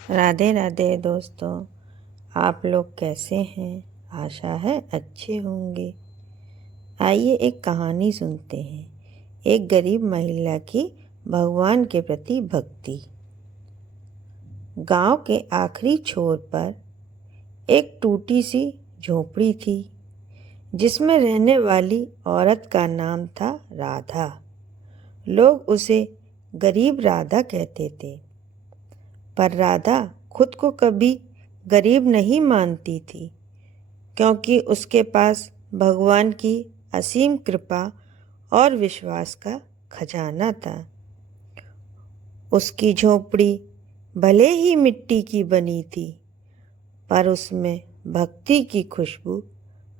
राधे राधे दोस्तों। आप लोग कैसे हैं? आशा है अच्छे होंगे। आइए एक कहानी सुनते हैं। एक गरीब महिला की भगवान के प्रति भक्ति। गांव के आखिरी छोर पर एक टूटी सी झोपड़ी थी जिसमें रहने वाली औरत का नाम था राधा। लोग उसे गरीब राधा कहते थे, पर राधा खुद को कभी गरीब नहीं मानती थी, क्योंकि उसके पास भगवान की असीम कृपा और विश्वास का खजाना था। उसकी झोपड़ी भले ही मिट्टी की बनी थी, पर उसमें भक्ति की खुशबू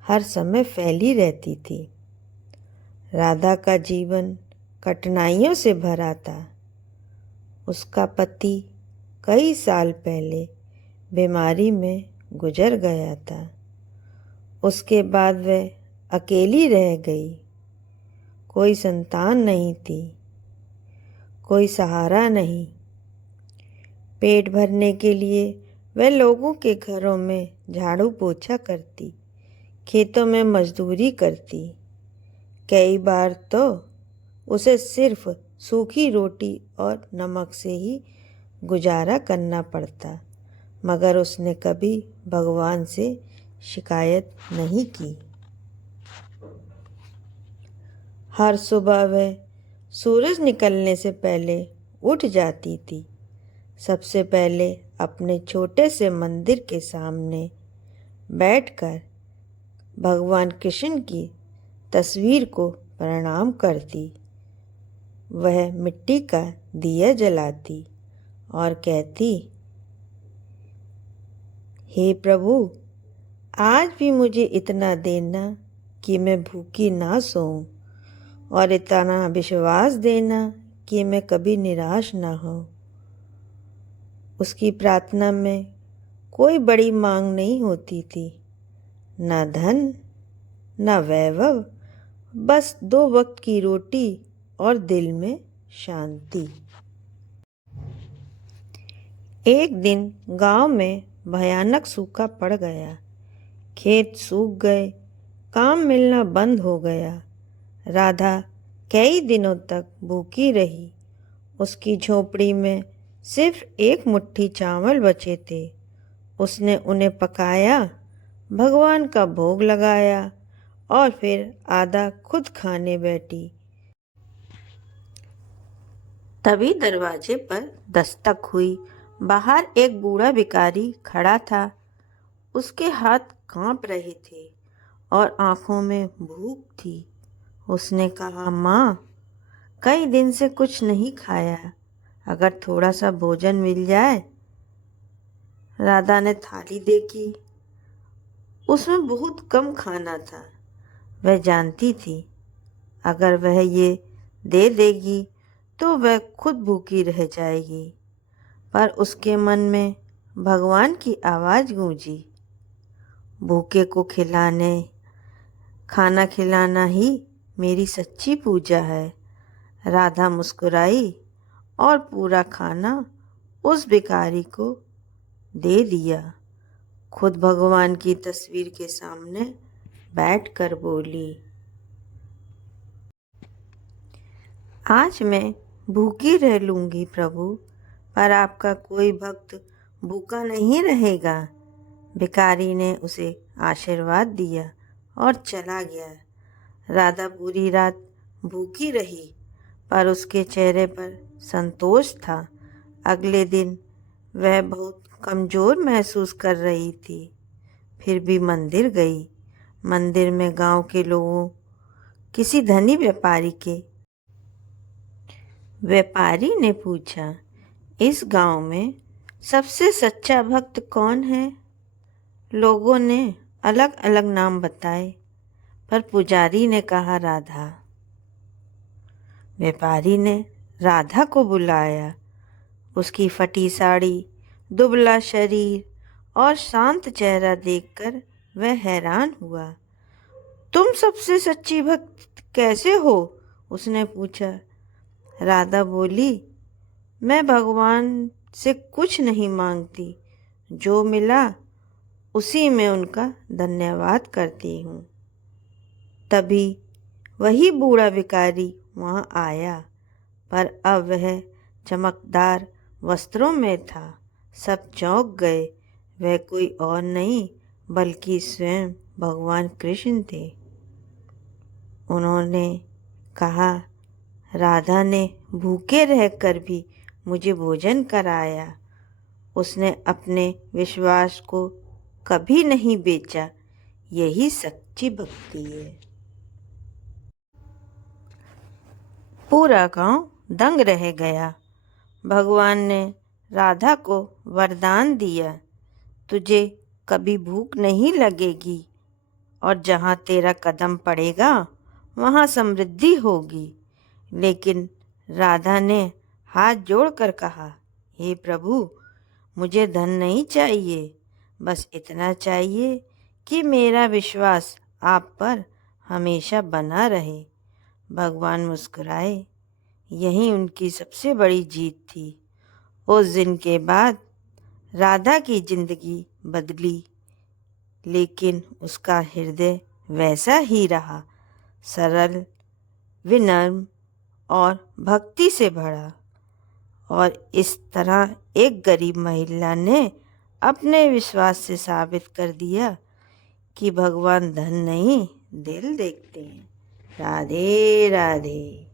हर समय फैली रहती थी। राधा का जीवन कठिनाइयों से भरा था। उसका पति कई साल पहले बीमारी में गुजर गया था। उसके बाद वह अकेली रह गई। कोई संतान नहीं थी, कोई सहारा नहीं। पेट भरने के लिए वह लोगों के घरों में झाड़ू पोछा करती, खेतों में मजदूरी करती। कई बार तो उसे सिर्फ सूखी रोटी और नमक से ही गुजारा करना पड़ता, मगर उसने कभी भगवान से शिकायत नहीं की। हर सुबह वह सूरज निकलने से पहले उठ जाती थी। सबसे पहले अपने छोटे से मंदिर के सामने बैठकर भगवान कृष्ण की तस्वीर को प्रणाम करती। वह मिट्टी का दिया जलाती और कहती, हे प्रभु, आज भी मुझे इतना देना कि मैं भूखी ना सोऊं, और इतना विश्वास देना कि मैं कभी निराश ना हो। उसकी प्रार्थना में कोई बड़ी मांग नहीं होती थी, ना धन ना वैभव, बस 2 वक्त की रोटी और दिल में शांति। एक दिन गांव में भयानक सूखा पड़ गया। खेत सूख गए, काम मिलना बंद हो गया। राधा कई दिनों तक भूखी रही। उसकी झोपड़ी में सिर्फ एक मुट्ठी चावल बचे थे। उसने उन्हें पकाया, भगवान का भोग लगाया और फिर आधा खुद खाने बैठी। तभी दरवाजे पर दस्तक हुई। बाहर एक बूढ़ा भिखारी खड़ा था। उसके हाथ कांप रहे थे और आंखों में भूख थी। उसने कहा, माँ, कई दिन से कुछ नहीं खाया, अगर थोड़ा सा भोजन मिल जाए। राधा ने थाली देखी, उसमें बहुत कम खाना था। वह जानती थी, अगर वह ये दे देगी तो वह खुद भूखी रह जाएगी। पर उसके मन में भगवान की आवाज़ गूंजी, भूखे को खाना खिलाना ही मेरी सच्ची पूजा है। राधा मुस्कुराई और पूरा खाना उस भिखारी को दे दिया। खुद भगवान की तस्वीर के सामने बैठकर बोली, आज मैं भूखी रह लूँगी प्रभु, पर आपका कोई भक्त भूखा नहीं रहेगा। भिखारी ने उसे आशीर्वाद दिया और चला गया। राधा पूरी रात भूखी रही, पर उसके चेहरे पर संतोष था। अगले दिन वह बहुत कमज़ोर महसूस कर रही थी, फिर भी मंदिर गई। मंदिर में गांव के लोगों किसी धनी व्यापारी ने पूछा, इस गांव में सबसे सच्चा भक्त कौन है? लोगों ने अलग अलग नाम बताए, पर पुजारी ने कहा, राधा। व्यापारी ने राधा को बुलाया। उसकी फटी साड़ी, दुबला शरीर और शांत चेहरा देखकर वह हैरान हुआ। तुम सबसे सच्ची भक्त कैसे हो? उसने पूछा। राधा बोली, मैं भगवान से कुछ नहीं मांगती, जो मिला उसी में उनका धन्यवाद करती हूँ। तभी वही बूढ़ा भिखारी वहाँ आया, पर अब वह चमकदार वस्त्रों में था। सब चौंक गए। वह कोई और नहीं बल्कि स्वयं भगवान कृष्ण थे। उन्होंने कहा, राधा ने भूखे रहकर भी मुझे भोजन कराया। उसने अपने विश्वास को कभी नहीं बेचा। यही सच्ची भक्ति है। पूरा गांव दंग रह गया। भगवान ने राधा को वरदान दिया, तुझे कभी भूख नहीं लगेगी और जहाँ तेरा कदम पड़ेगा वहाँ समृद्धि होगी। लेकिन राधा ने हाथ जोड़कर कहा, हे प्रभु, मुझे धन नहीं चाहिए, बस इतना चाहिए कि मेरा विश्वास आप पर हमेशा बना रहे। भगवान मुस्कुराए। यही उनकी सबसे बड़ी जीत थी। उस दिन के बाद राधा की जिंदगी बदली, लेकिन उसका हृदय वैसा ही रहा, सरल, विनम्र और भक्ति से भरा। और इस तरह एक गरीब महिला ने अपने विश्वास से साबित कर दिया कि भगवान धन नहीं, दिल देखते हैं। राधे राधे।